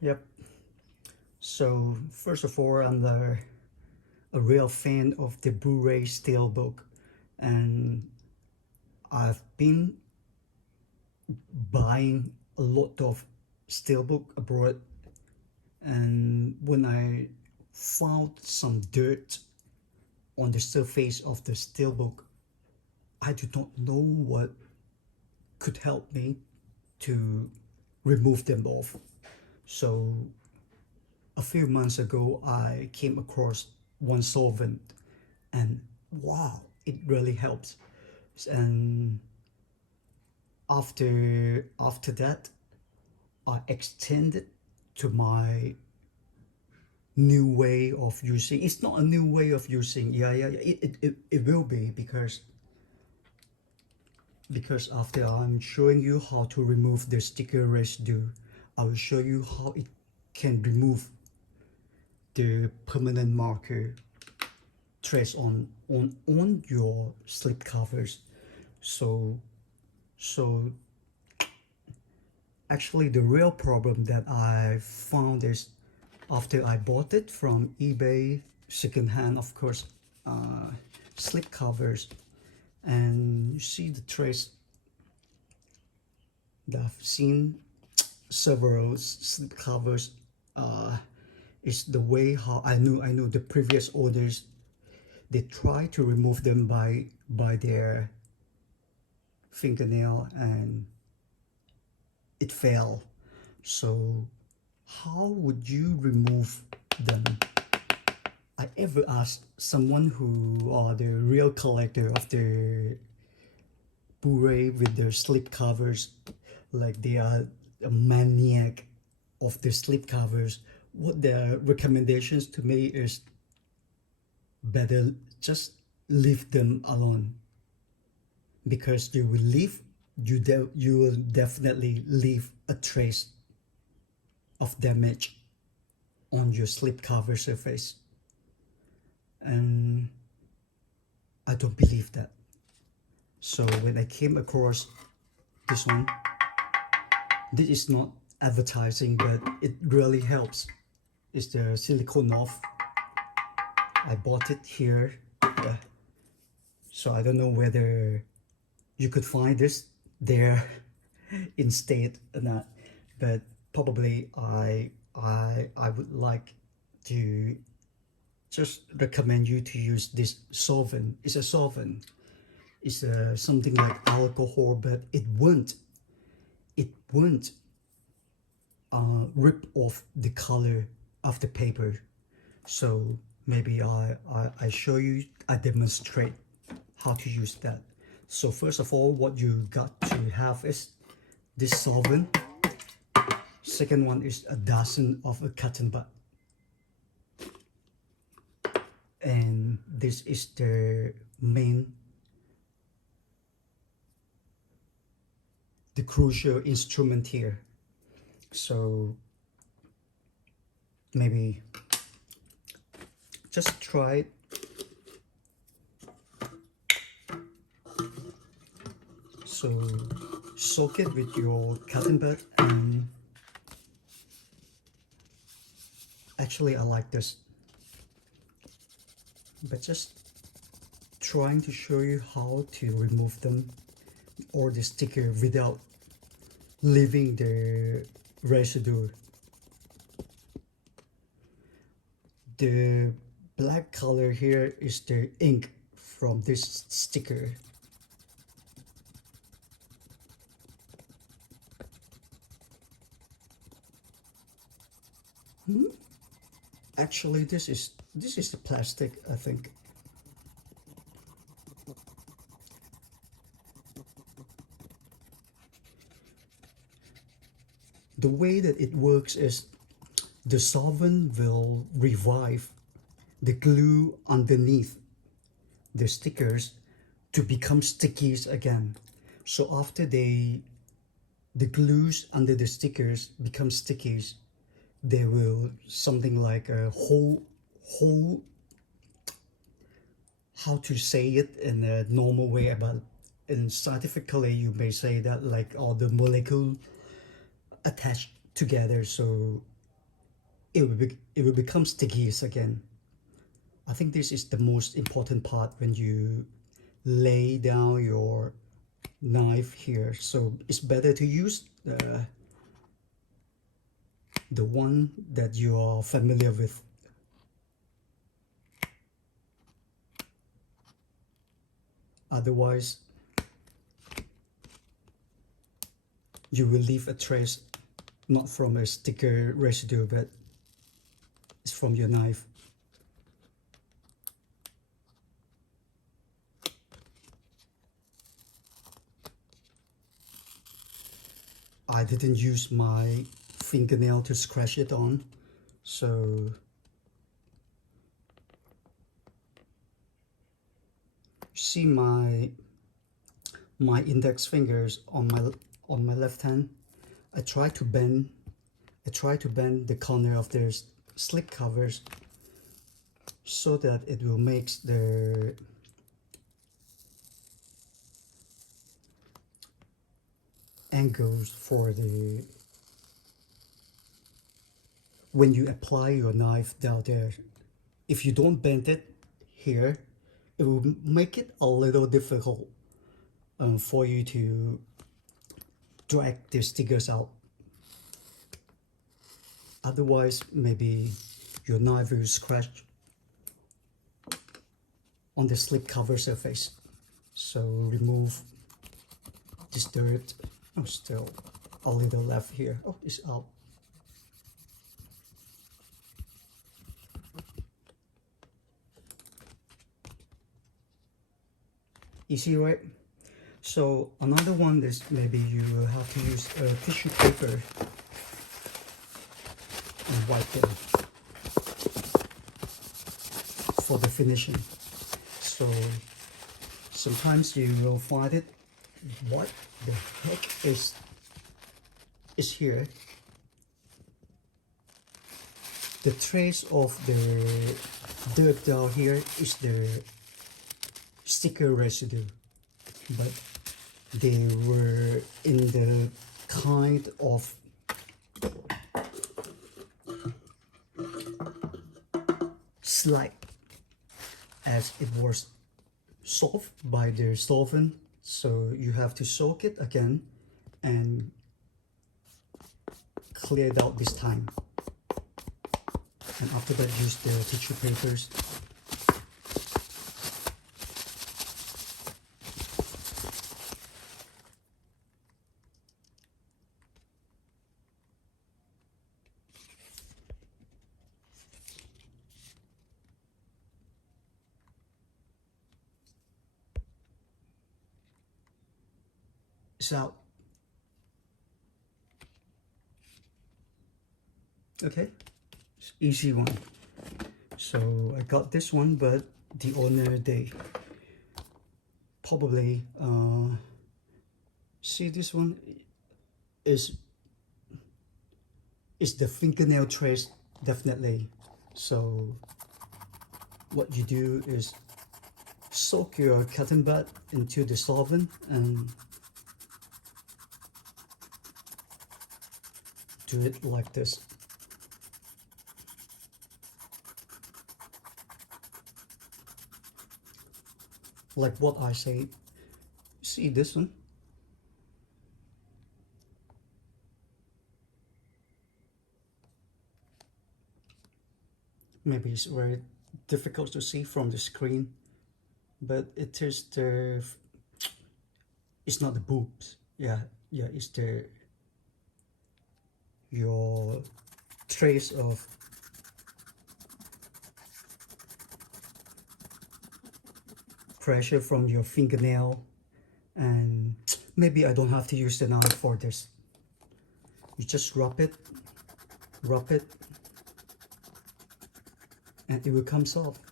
Yep. So first of all, a real fan of the Blu-ray steelbook, and I've been buying a lot of steelbook abroad. And when I found some dirt on the surface of the steelbook, I do not know what could help me to remove them off. So a few months ago, I came across one solvent, and wow, it really helps. And after that, I extended to my new way of using. It's not a new way of using. Yeah. It will be because after I'm showing you how to remove the sticker residue, I will show you how it can remove the permanent marker trace on your slip covers. So so actually the real problem that I found is after I bought it from eBay secondhand, of course, uh, slip covers, and you see the trace that I've seen several slip covers. Is the way how I know the previous owners, they try to remove them by their fingernail, and it fell. So how would you remove them? I ever asked someone who are the real collector of the Blu-ray with their slip covers, like they are a maniac of the slip covers. What their recommendations to me is better just leave them alone, because you will definitely leave a trace of damage on your slipcover surface, and I don't believe that. So when I came across this one, this is not advertising, but it really helps. It's the silicone off. I bought it here. Yeah. So I don't know whether you could find this there in state or not, but probably I would like to just recommend you to use this solvent. It's a solvent. It's something like alcohol, but it won't rip off the color of the paper. So maybe I show you, I demonstrate how to use that. So first of all, what you got to have is this solvent. Second one is a dozen of a cotton bud. And this is the crucial instrument here. So maybe just try it. So soak it with your cotton bud, and actually I like this, but just trying to show you how to remove them or the sticker without leaving the residue. The black color here is the ink from this sticker. Actually, this is the plastic, I think. The way that it works is the solvent will revive the glue underneath the stickers to become stickies again. So after the glues under the stickers become stickies, they will something like a whole how to say it in a normal way, but in scientifically you may say that like all the molecule attached together. So it will become sticky again. I think this is the most important part when you lay down your knife here. So it's better to use the one that you are familiar with. Otherwise, you will leave a trace, not from a sticker residue, but it's from your knife. I didn't use my fingernail to scratch it on, so see my index fingers on my left hand. I try to bend the corner of their slip covers so that it will make the angles for the when you apply your knife down there. If you don't bend it here, it will make it a little difficult for you to drag the stickers out. Otherwise, maybe your knife will scratch on the slip cover surface. So remove this dirt. Oh, still a little left here. Oh, it's out. Easy, right? So another one is maybe you will have to use a tissue paper and wipe them for the finishing. So sometimes you will find it, what the heck is here? The trace of the dirt down here is the sticker residue, but they were in the kind of slide as it was soaked by the solvent, so you have to soak it again and clear it out this time, and after that use the tissue papers. It's out. Okay, it's easy one. So I got this one, but the owner, they probably see this one is the fingernail trace, definitely. So what you do is soak your cotton bud into the solvent and do it like this. Like what I say. See this one? Maybe it's very difficult to see from the screen, but it is the, it's not the boobs. Yeah, it's the your trace of pressure from your fingernail. And maybe I don't have to use the knife for this. You just rub it, and it will come soft.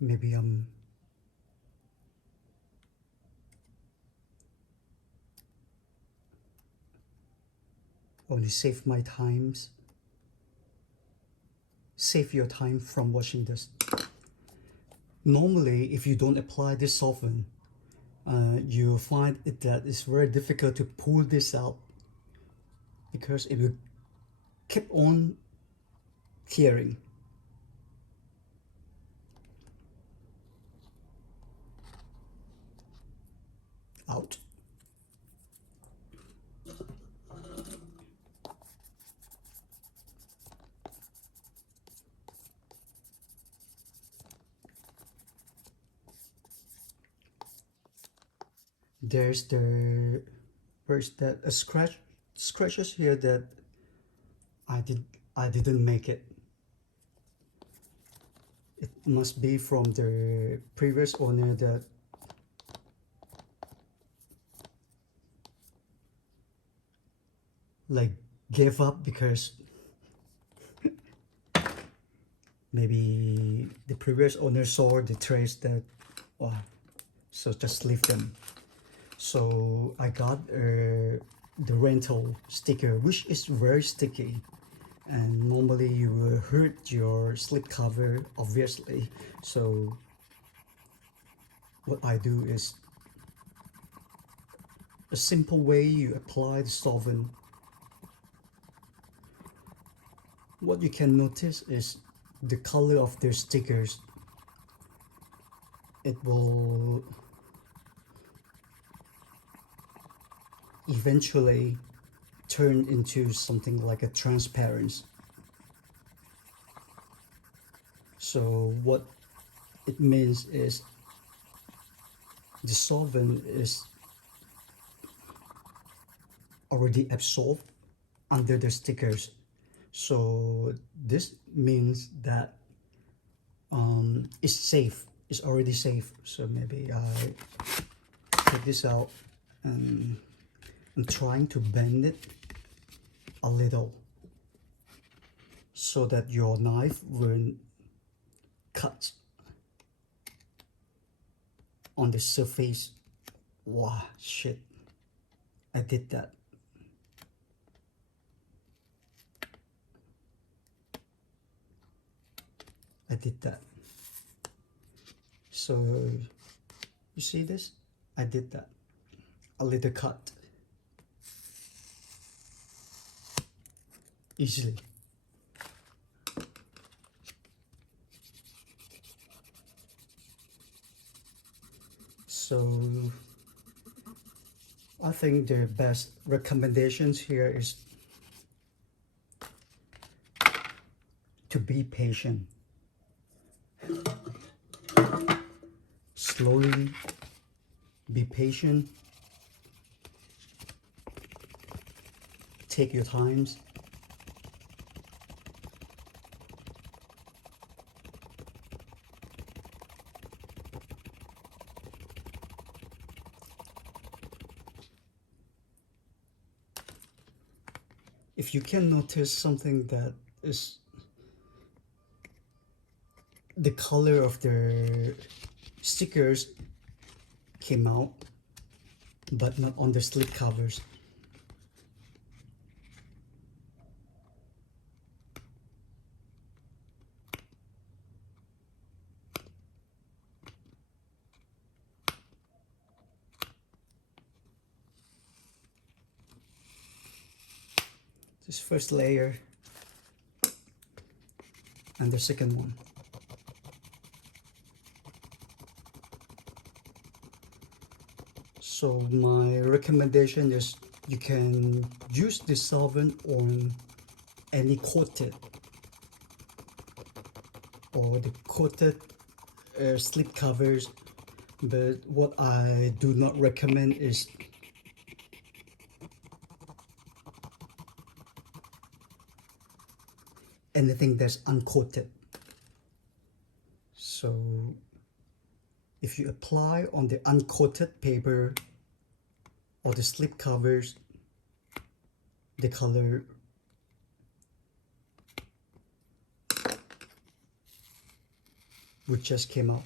Maybe only save my times, save your time from washing this. Normally, if you don't apply this solvent, you'll find that it's very difficult to pull this out because it will keep on tearing. Out. There's the where's that a scratches here that I didn't make it. It must be from the previous owner that like gave up because maybe the previous owner saw the trace that, wow, so just leave them. So I got the rental sticker, which is very sticky, and normally you will hurt your slip cover, obviously. So what I do is a simple way you apply the solvent. What you can notice is the color of their stickers. It will eventually turn into something like a transparent. So what it means is the solvent is already absorbed under the stickers. So this means that it's safe, it's already safe. So maybe I take this out and I'm trying to bend it a little so that your knife won't cut on the surface. Wow, shit, I did that. I did that. So you see this? I did that. A little cut. Easily. So I think the best recommendations here is to be patient. Slowly, be patient. Take your times. If you can notice something that is the color of the stickers came out, but not on the slip covers. This first layer and the second one. So my recommendation is you can use this solvent on any coated or the coated slip covers, but what I do not recommend is anything that's uncoated. So if you apply on the uncoated paper or the slip covers, the color would just came out.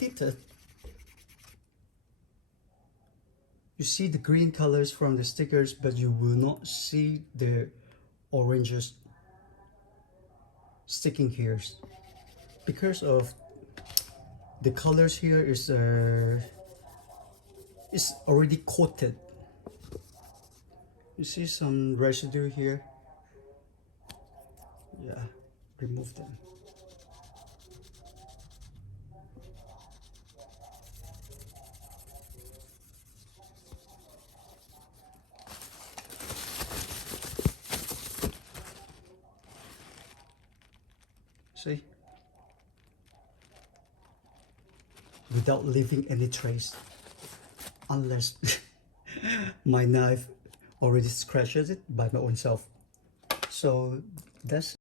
completed. You see the green colors from the stickers, but you will not see the oranges sticking here because of the colors here is already coated. You see some residue here. Yeah, remove them. See? Without leaving any trace. Unless my knife already scratches it by my own self. So that's